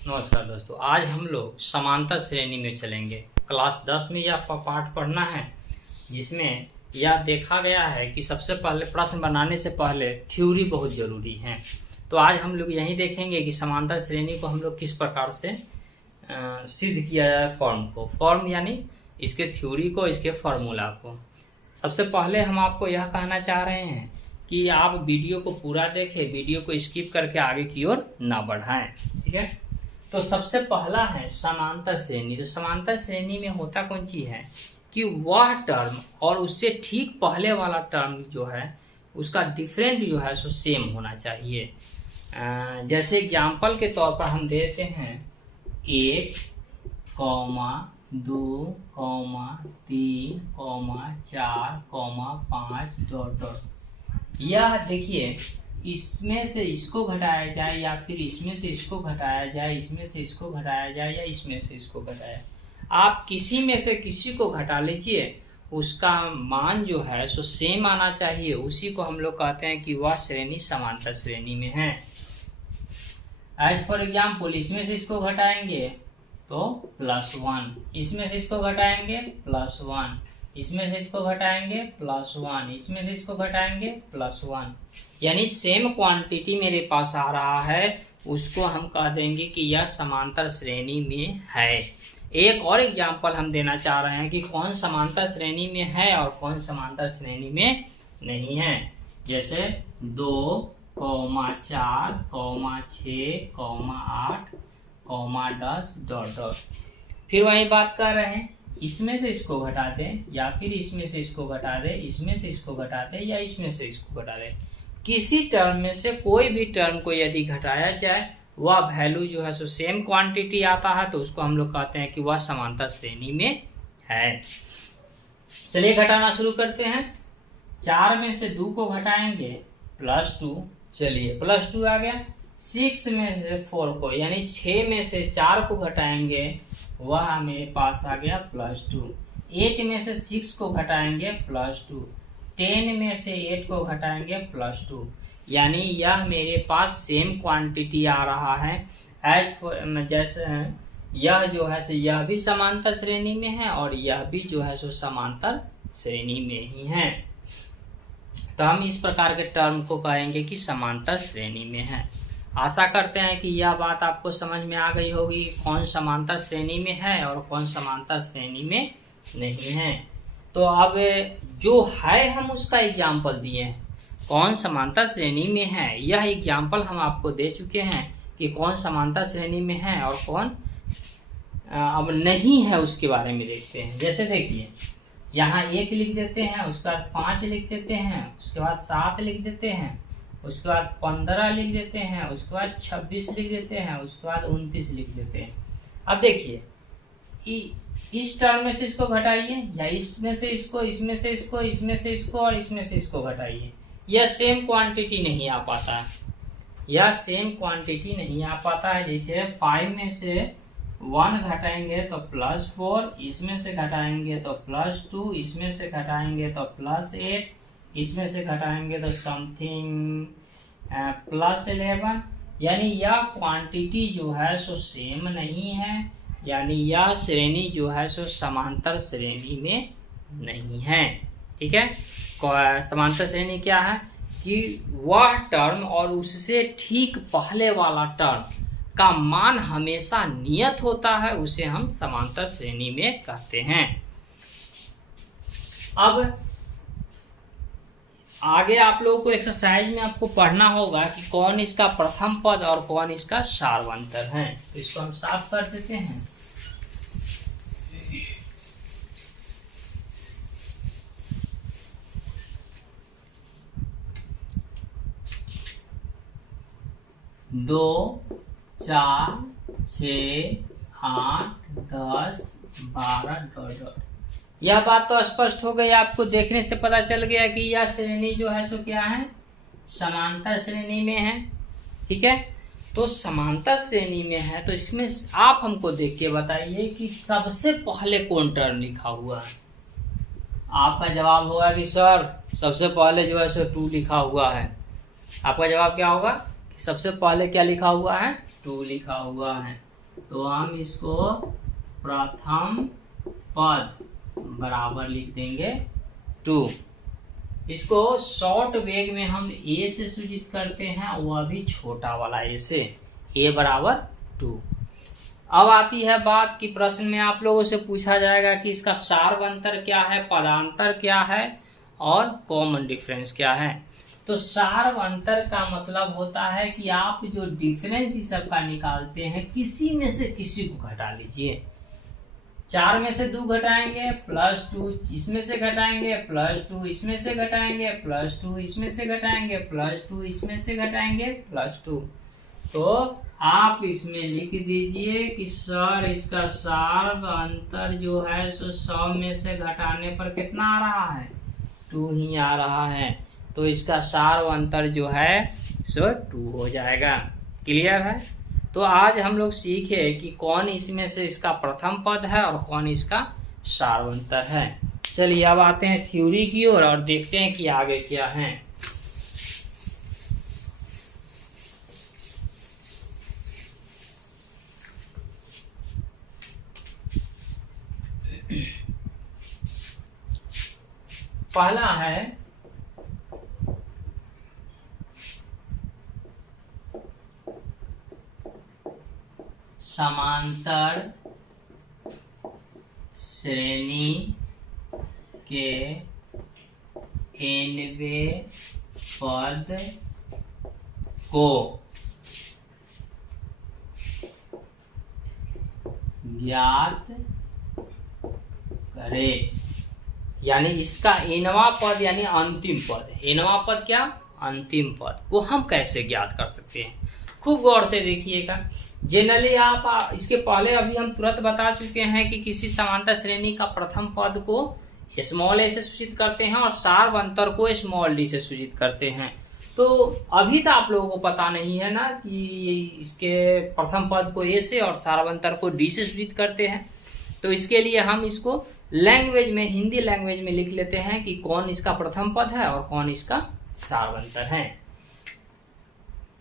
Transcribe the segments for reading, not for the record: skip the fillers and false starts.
नमस्कार दोस्तों, आज हम लोग समांतर श्रेणी में चलेंगे। क्लास 10 में यह पाठ पढ़ना है, जिसमें यह देखा गया है कि सबसे पहले प्रश्न बनाने से पहले थ्योरी बहुत ज़रूरी है। तो आज हम लोग यही देखेंगे कि समांतर श्रेणी को हम लोग किस प्रकार से सिद्ध किया जाए। फॉर्म यानी इसके थ्योरी को, इसके फार्मूला को। सबसे पहले हम आपको यह कहना चाह रहे हैं कि आप वीडियो को पूरा देखें, वीडियो को स्किप करके आगे की ओर ना बढ़ाएं। ठीक है, तो सबसे पहला है समांतर श्रेणी। तो समांतर श्रेणी में होता कौन चीज है कि वह टर्म और उससे ठीक पहले वाला टर्म जो है उसका डिफरेंट जो है सो सेम होना चाहिए। जैसे एग्जाम्पल के तौर पर हम देते हैं 1, 2, 3, 4, 5 डॉट डॉट। यह देखिए, इसमें से इसको घटाया जाए या फिर इसमें से इसको घटाया जाए, इसमें से इसको घटाया जाए या इसमें से इसको घटाया, आप किसी में से किसी को घटा लीजिए, उसका मान जो है सो सेम आना चाहिए। उसी को हम लोग कहते हैं कि वह श्रेणी समांतर श्रेणी में है। एज फॉर एग्जाम्पल, इसमें से इसको घटाएंगे तो +1, इसमें से इसको घटाएंगे +1, इसमें से इसको घटाएंगे +1, इसमें से इसको घटाएंगे +1, यानी सेम क्वांटिटी मेरे पास आ रहा है, उसको हम कह देंगे कि यह समांतर श्रेणी में है। एक और एग्जांपल हम देना चाह रहे हैं कि कौन समांतर श्रेणी में है और कौन समांतर श्रेणी में नहीं है। जैसे 2, 4, 6, 8, 10 डॉट डॉट। फिर वही बात कर रहे हैं, इसमें से इसको घटा दें या फिर इसमें से इसको घटा दें, इसमें से इसको घटा दें या इसमें से इसको घटा दें। किसी टर्म में से कोई भी टर्म को यदि घटाया जाए, वह वैल्यू जो है सो सेम क्वांटिटी आता है, तो उसको हम लोग कहते हैं कि वह समांतर श्रेणी में है। चलिए घटाना शुरू करते हैं। 4 में से 2 को घटाएंगे +2, चलिए +2 आ गया। 6 में से 4 को, यानी 6 में से 4 को घटाएंगे, वह मेरे पास आ गया +2। 8 में से 6 को घटाएंगे +2, 10 में से 8 को घटाएंगे +2, यानी यह मेरे पास सेम क्वांटिटी आ रहा है। जैसे यह जो है सो यह भी समांतर श्रेणी में है और यह भी जो है सो समांतर श्रेणी में ही है। तो हम इस प्रकार के टर्म को कहेंगे कि समांतर श्रेणी में है। आशा करते हैं कि यह बात आपको समझ में आ गई होगी, कौन समांतर श्रेणी में है और कौन समांतर श्रेणी में नहीं है। तो अब जो है हम उसका एग्जाम्पल दिए हैं, कौन समांतर श्रेणी में है यह एग्जाम्पल हम आपको दे चुके हैं कि कौन समांतर श्रेणी में है और कौन अब नहीं है, उसके बारे में देखते हैं। जैसे देखिए, यहाँ 1 लिख देते हैं, उसके बाद 5 लिख देते हैं, उसके बाद 7 लिख देते हैं, उसके बाद 15 लिख देते हैं, उसके बाद 26 लिख देते हैं, उसके बाद 29 लिख देते हैं। अब देखिए, इस टर्म में से इसको घटाइए या इसमें से इसको, इसमें से इसको, इसमें से इसको और इसमें से इसको घटाइए, यह सेम क्वांटिटी नहीं आ पाता है। यह सेम क्वांटिटी नहीं आ पाता है। जैसे 5 में से 1 घटाएंगे तो +4, इसमें से घटाएंगे तो +2, इसमें से घटाएंगे तो +8, इसमें से घटाएंगे तो समथिंग +11, यानी यह क्वांटिटी जो है सो सेम नहीं है, यानी यह श्रेणी जो है सो समांतर श्रेणी में नहीं है। ठीक है, समांतर श्रेणी क्या है कि वह टर्म और उससे ठीक पहले वाला टर्म का मान हमेशा नियत होता है, उसे हम समांतर श्रेणी में कहते हैं। अब आगे आप लोगों को एक्सरसाइज में आपको पढ़ना होगा कि कौन इसका प्रथम पद और कौन इसका सार्वंतर है। तो इसको हम साफ कर देते हैं। दो, 4, 6, 8, 10, 12 डॉट डॉट। यह बात तो स्पष्ट हो गई, आपको देखने से पता चल गया कि यह श्रेणी जो है सो क्या है, समांतर श्रेणी में है। ठीक है, तो समांतर श्रेणी में है, तो इसमें आप हमको देख के बताइए कि सबसे पहले कौन टर्म लिखा हुआ है। आपका जवाब होगा कि सर सबसे पहले जो है सो 2 लिखा हुआ है। आपका जवाब क्या होगा कि सबसे पहले क्या लिखा हुआ है, 2 लिखा हुआ है। तो हम इसको प्रथम पद बराबर लिख देंगे 2। इसको शॉर्ट वेग में हम ए से सूचित करते हैं, वह भी छोटा वाला ए से, ए बराबर 2। अब आती है बात कि प्रश्न में आप लोगों से पूछा जाएगा कि इसका सार्व अंतर क्या है, पदांतर क्या है और कॉमन डिफरेंस क्या है। तो सार्व अंतर का मतलब होता है कि आप जो डिफरेंस इस सबका निकालते हैं, किसी में से किसी को घटा लीजिए। 4 में से 2 घटाएंगे +2, इसमें से घटाएंगे +2, इसमें से घटाएंगे +2, इसमें से घटाएंगे +2, इसमें से घटाएंगे +2। तो आप इसमें लिख दीजिए कि सर इसका सार्व अंतर जो है सो 100 में से घटाने पर कितना आ रहा है, 2 ही आ रहा है। तो इसका सार्व अंतर जो है सो 2 हो जाएगा। क्लियर है। तो आज हम लोग सीखे कि कौन इसमें से इसका प्रथम पद है और कौन इसका सार्व अंतर है। चलिए अब आते हैं थ्योरी की ओर और देखते हैं कि आगे क्या है। पहला है समांतर श्रेणी के nवें पद को ज्ञात करें। यानी इसका nवां पद यानी अंतिम पद, nवां पद क्या, अंतिम पद को हम कैसे ज्ञात कर सकते हैं। खूब गौर से देखिएगा। जनरली आप इसके पहले अभी हम तुरंत बता चुके हैं कि किसी समांतर श्रेणी का प्रथम पद को स्मॉल ए से सूचित करते हैं और सार्व अंतर को स्मॉल डी से सूचित करते हैं। तो अभी तो आप लोगों को पता नहीं है ना कि इसके प्रथम पद को ए से और सार्व अंतर को डी से सूचित करते हैं। तो इसके लिए हम इसको लैंग्वेज में, हिंदी लैंग्वेज में लिख लेते हैं कि कौन इसका प्रथम पद है और कौन इसका सार्व अंतर है।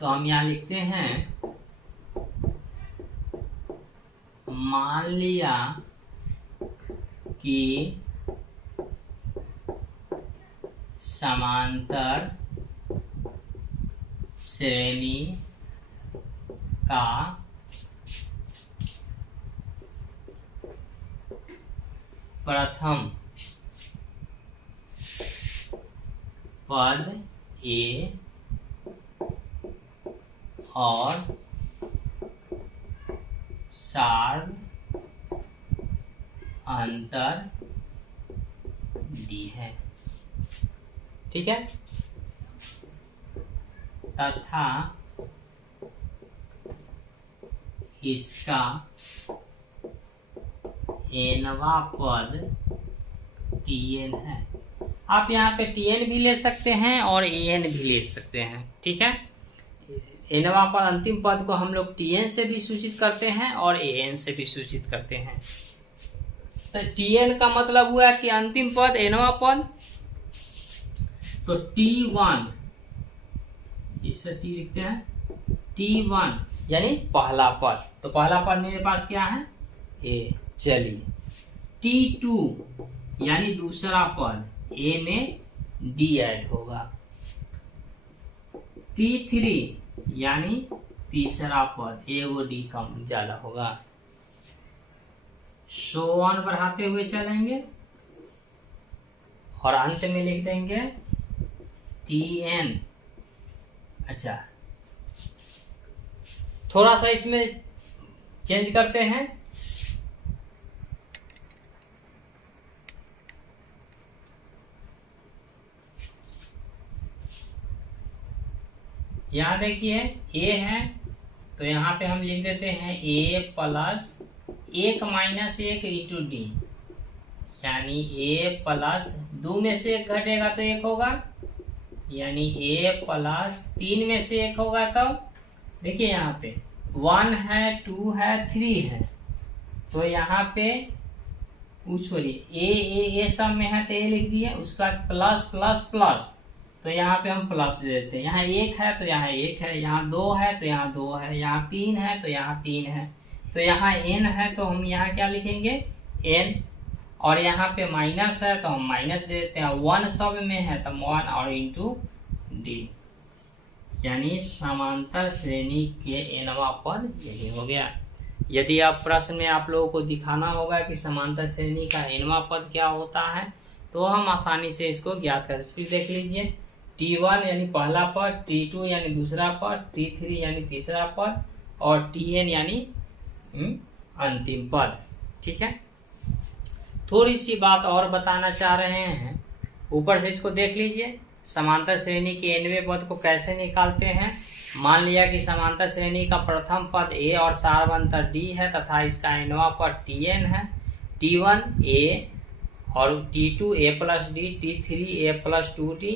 तो हम यहाँ लिखते हैं, मान लिया कि समांतर श्रेणी का प्रथम पद ए और सार्व अंतर डी है। ठीक है। तथा इसका nवां पद Tn है। आप यहाँ पे Tn भी ले सकते हैं और An भी ले सकते हैं। ठीक है। nवां पद, अंतिम पद को हम लोग Tn से भी सूचित करते हैं और An से भी सूचित करते हैं। तो Tn का मतलब हुआ कि अंतिम पद, nवां पद। तो T1, इसे T लिखते हैं, T1 यानी पहला पद। तो पहला पद मेरे पास क्या है, A। चलिए T2 यानी दूसरा पद, A में D ऐड होगा। T3 यानी तीसरा पद, A वो D कम ज्यादा होगा। सो ऑन बढ़ाते हुए चलेंगे और अंत में लिख देंगे Tn। अच्छा, थोड़ा सा इसमें चेंज करते हैं। यहाँ देखिए A है तो यहाँ पे हम लिख देते हैं A plus 1 minus 1 into D, यानी A प्लस 2 में से 1 घटेगा तो 1 होगा, यानी A प्लस 3 में से 1 होगा। तब देखिए यहाँ पे 1 है, 2 है, 3 है। तो यहाँ पे छोड़िए A सब में है तो A लिख दिए, उसका प्लस प्लस प्लस, तो यहाँ पे हम प्लस दे देते हैं। यहाँ 1 है तो यहाँ 1 है, यहाँ 2 है तो यहाँ 2 है, यहाँ 3 है तो यहाँ 3 है। तो तो यहाँ n है तो हम यहाँ क्या लिखेंगे n, और यहाँ पे माइनस है तो हम माइनस दे देते हैं। 1 सब में है तो 1 और इंटू डी, यानी समांतर श्रेणी के nवां पद यही हो गया। यदि आप प्रश्न में आप लोगों को दिखाना होगा कि समांतर श्रेणी का nवां पद क्या होता है तो हम आसानी से इसको ज्ञात कर सकते। फिर देख लीजिए T1 यानी पहला पद, T2 यानी दूसरा पद, T3 यानी तीसरा पद और Tn यानी अंतिम पद। ठीक है, थोड़ी सी बात और बताना चाह रहे हैं, ऊपर से इसको देख लीजिए। समांतर श्रेणी के nवें पद को कैसे निकालते हैं। मान लिया कि समांतर श्रेणी का प्रथम पद a और सारवंतर d है तथा इसका nवां पद Tn है। T1 a और T2 a plus D, T3 a plus 2d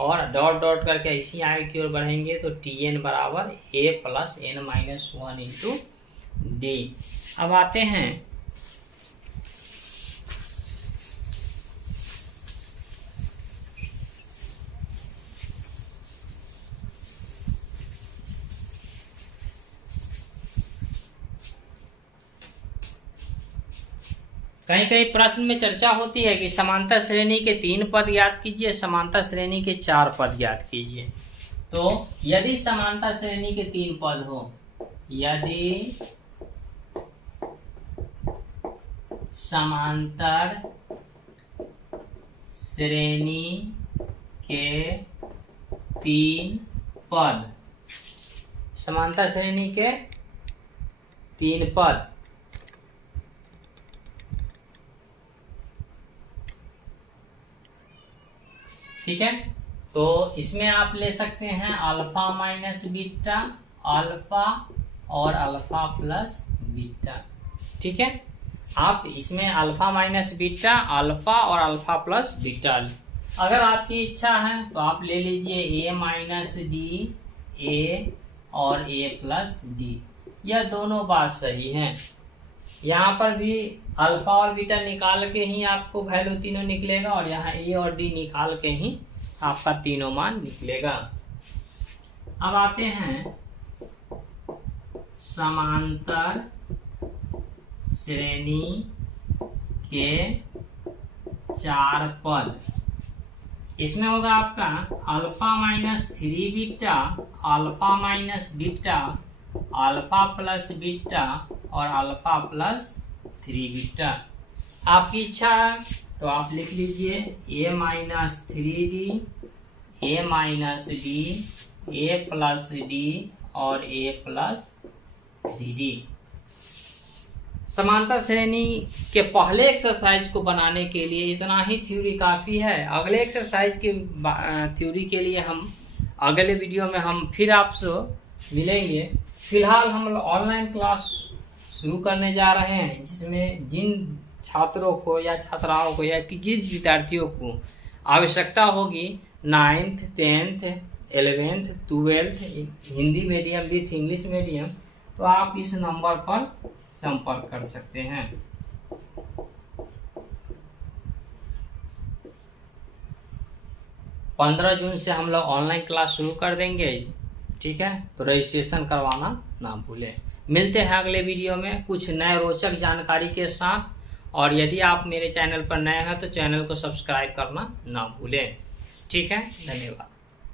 और डॉट डॉट करके इसी आगे की ओर बढ़ेंगे तो Tn बराबर a plus n minus 1 into D. अब आते हैं कहीं कहीं प्रश्न में चर्चा होती है कि समांतर श्रेणी के 3 पद ज्ञात कीजिए, समांतर श्रेणी के 4 पद ज्ञात कीजिए। तो यदि समांतर श्रेणी के 3 पद हो, यदि समांतर श्रेणी के 3 पद, समांतर श्रेणी के 3 पद ठीक है, तो इसमें आप ले सकते हैं अल्फा माइनस बीटा, अल्फा और अल्फा प्लस बीटा। ठीक है, आप इसमें अल्फा माइनस बीटा, अल्फा और अल्फा प्लस बीटा, अगर आपकी इच्छा है तो आप ले लीजिए a माइनस डी, a और a प्लस डी। यह दोनों बात सही है। यहाँ पर भी अल्फा और बीटा निकाल के ही आपको वैल्यू तीनों निकलेगा और यहाँ a और d निकाल के ही आपका तीनों मान निकलेगा। अब आते हैं समांतर श्रेणी के 4 पद। इसमें होगा आपका alpha minus 3 beta, alpha minus beta, alpha plus beta और अल्फा प्लस 3 बीटा। आपकी इच्छा है तो आप लिख लीजिए a minus 3d, a minus D, a plus D और a प्लस 3d। समांतर श्रेणी के पहले एक्सरसाइज को बनाने के लिए इतना ही थ्योरी काफ़ी है। अगले एक्सरसाइज की थ्योरी के लिए हम अगले वीडियो में हम फिर आपसे मिलेंगे। फिलहाल हम ऑनलाइन क्लास शुरू करने जा रहे हैं जिसमें जिन छात्रों को या छात्राओं को या जिस विद्यार्थियों को आवश्यकता होगी 9th, 10th, 11th, 12th Hindi medium with English medium, तो आप इस नंबर पर संपर्क कर सकते हैं। पंद्रह जून से हम लोग ऑनलाइन क्लास शुरू कर देंगे। ठीक है, तो रजिस्ट्रेशन करवाना ना भूलें। मिलते हैं अगले वीडियो में कुछ नए रोचक जानकारी के साथ, और यदि आप मेरे चैनल पर नए हैं तो चैनल को सब्सक्राइब करना ना भूलें। ठीक है, धन्यवाद।